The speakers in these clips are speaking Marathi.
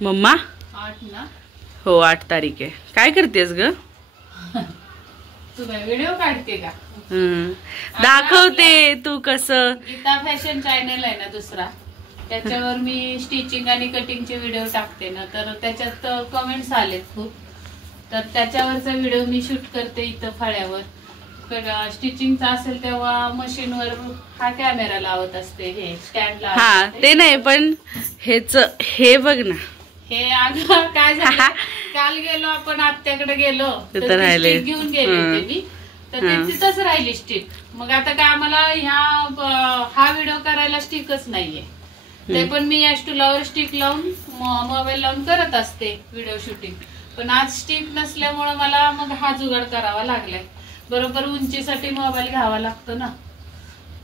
मम्मा 8 ना? हो 8 तारीख आहे. काय करतेस ग? तू काय व्हिडिओ काढते का? दाखवते तू कसं. गीता फॅशन चॅनल आहे ना दुसरा, त्याच्यावर मी स्टिचिंग आणि कटिंगचे व्हिडिओ टाकते ना, तर त्याच्यात कमेंट्स आलेत खूप. तर त्याच्यावरचा व्हिडिओ मी शूट करते इथं फळ्यावर. स्टिचिंगचा असेल तेव्हा मशीनवर हा कॅमेरा लावत असते, हे स्टँड लावत. हा ते नाही, पण हे बघ ना, हे अगं काय झालं, काल गेलो आपण आत्याकडे गेलो तर स्टिक घेऊन गेले होते मी, तर ते तिथंच राहिली स्टिक. मग आता काय आम्हाला हा व्हिडिओ करायला स्टिकच नाहीये, ते पण मी या स्टूलावर स्टिक लावून मोबाईल लावून करत असते व्हिडिओ शूटिंग. पण आज स्टिक नसल्यामुळे मला मग हा जुगाड करावा लागलाय. बरोबर उंचीसाठी मोबाईल घ्यावा लागतो ना.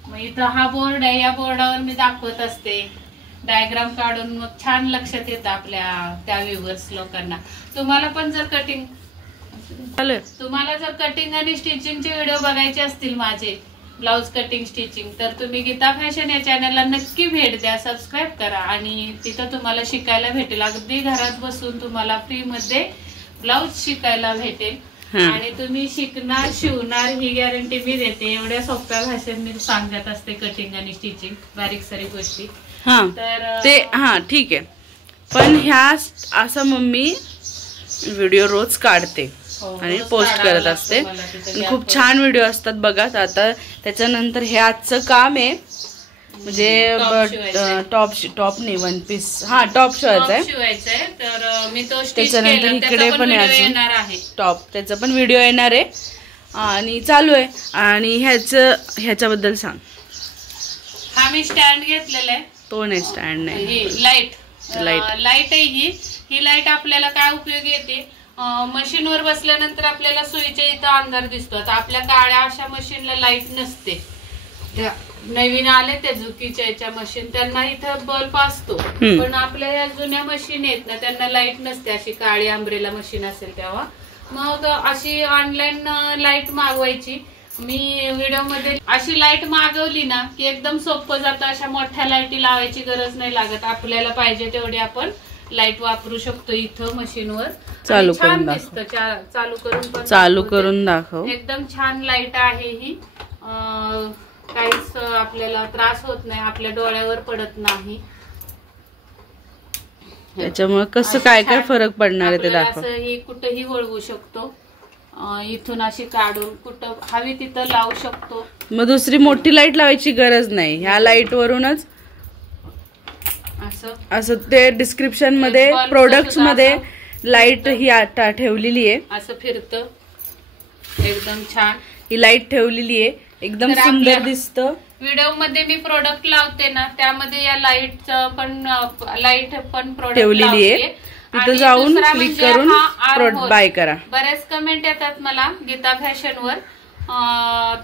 मग इथं हा बोर्ड आहे, या बोर्डावर मी दाखवत असते डायग्राम काढून, मग छान लक्षात येतं आपल्या त्या व्ह्यूअर्स लोकांना. तुम्हाला जर कटिंग आणि स्टिचिंगचे व्हिडिओ बघायचे असतील माझे, ब्लाउज कटिंग स्टिचिंग, तर तुम्ही गीता फॅशन या चॅनलला नक्की भेट द्या, सबस्क्राईब करा. आणि तिथं तुम्हाला शिकायला भेटेल, अगदी घरात बसून तुम्हाला फ्री मध्ये ब्लाउज शिकायला भेटेल. आणि तुम्ही शिकणार, शिवणार ही गॅरंटी मी देते. एवढ्या सोप्या भाषेत मी सांगत असते कटिंग आणि स्टिचिंग, बारीक सारी गोष्टी. तर ते ठीक आहे. पण ह्या असं मम्मी व्हिडिओ रोज काढते आणि पोस्ट करत असते. खूप छान व्हिडिओ असतात बघा. आता त्याच्यानंतर हे आजचं काम आहे, म्हणजे टॉप नाही, वन पीस, टॉप शिवायचंय. तर मी तो त्याच्यानंतर इकडे पण आहे टॉप, त्याचा पण व्हिडिओ येणार आहे आणि चालू आहे. आणि ह्याच्याबद्दल सांग. हा मी स्टँड घेतलेला आहे. तो नाही, स्टँड नाही, लाईट आहे ही लाईट आपल्याला काय उपयोगी येते, मशीनवर बसल्यानंतर आपल्याला सुईच्या इथं अंधार दिसतो. आता आपल्या काळ्या अशा मशीनला लाईट नसते, नवीन आले ते झुकीच्या याच्या मशीन, त्यांना इथं बल्ब असतो. पण आपल्या या जुन्या मशीन आहेत ना, त्यांना लाईट नसते. अशी काळी अंब्रेला मशीन असेल तेव्हा मग अशी ऑनलाईन लाईट मागवायची. मी व्हिडिओ मध्ये अशी लाईट मागवली ना की एकदम सोपं जातं. अशा मोठ्या लाईटी लावायची गरज नाही लागत. आपल्याला पाहिजे तेवढी आपण लाईट वापरू शकतो इथं मशीनवर. छान दिसतं. चालू करून दाखव. एकदम छान लाईट आहे ही. काहीच आपल्याला त्रास होत नाही, आपल्या डोळ्यावर पडत नाही. त्याच्यामुळे कसं काय फरक पडणार आहे ते दाखव. असं ही कुठेही वळवू शकतो, इथून अशी काढून कुठं हवी तिथं लावू शकतो. मग दुसरी मोठी लाईट लावायची गरज नाही. ह्या लाईट वरूनच असं ते डिस्क्रिप्शन मध्ये प्रोडक्ट्स मध्ये लाईट ही आता ठेवलेली आहे. असं फिरतं, एकदम छान ही लाईट ठेवलेली आहे, एकदम सुंदर दिसतं. व्हिडिओ मध्ये मी प्रोडक्ट लावते ना, त्यामध्ये या लाईट पण प्रोडक्ट ठेवलेली आहे. तिथं जाऊन क्लिक करून प्रोडक्ट बाय करा. बरेच कमेंट येतात मला गीता फॅशनवर,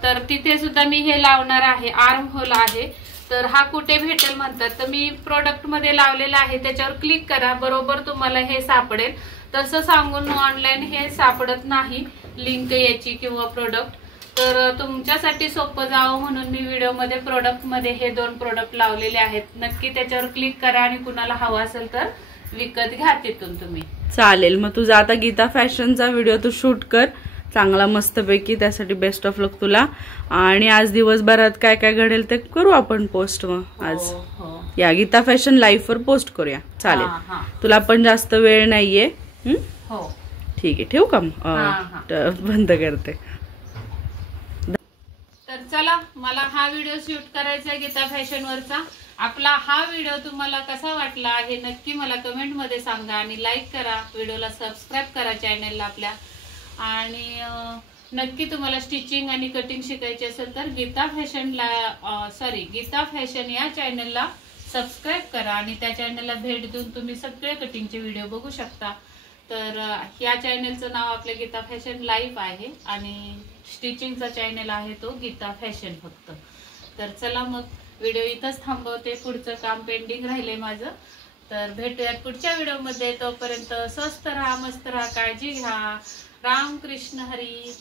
तर तिथे सुद्धा मी हे लावणार आहे. आर्म होल आहे, तर हा कुठे भेटेल म्हणतात, तर मी प्रोडक्ट मध्ये लावलेला आहे. त्याच्यावर क्लिक करा, बरोबर तुम्हाला हे सापडेल. तसं सांगून ऑनलाईन हे सापडत नाही लिंक याची किंवा प्रोडक्ट. तर तुमच्यासाठी सोपं जावं म्हणून मी व्हिडिओ मध्ये प्रोडक्ट मध्ये हे 2 प्रोडक्ट लावलेले आहेत. नक्की त्याच्यावर क्लिक करा आणि कुणाला हवं असेल तर विकत घ्या तिथून तुम्ही. चालेल. मग तुझा आता गीता फॅशनचा व्हिडिओ तू शूट कर चांगला मस्तपैकी. त्यासाठी बेस्ट ऑफ लक तुला. आणि आज दिवसभरात काय काय घडेल ते करू आपण पोस्ट. मग आज या गीता फॅशन लाईव्ह वर पोस्ट करूया. चालेल. तुला पण जास्त वेळ नाहीये. ठीक आहे, ठेवू का मग? बंद करते. तर चला, मला हा व्हिडिओ शूट करायचा आहे गीता फॅशन वरचा. आपला हा व्हिडिओ तुम्हाला कसा वाटला आहे नक्की मला कमेंट मध्ये सांगा. आणि लाईक करा, व्हिडिओला सबस्क्राईब करा चॅनलला आपल्या. आणि नक्की तुम्हाला स्टिचिंग आणि कटिंग शिकायची असेल तर गीता फॅशन या चॅनलला सबस्क्राईब करा. आणि त्या चॅनलला भेट देऊन तुम्ही सगळे कटिंगचे व्हिडिओ बघू शकता. तर या चॅनलचं नाव आपल्या गीता फॅशन लाईव्ह आहे आणि स्टिचिंगचा चॅनल आहे तो गीता फॅशन फक्त. तर चला मग व्हिडिओ इथंच थांबवते, पुढचं काम पेंडिंग राहिलंय माझं. तर भेटूयात पुढच्या व्हिडिओमध्ये. तोपर्यंत स्वस्त राहा, मस्त राहा, काळजी घ्या. राम कृष्ण हरी.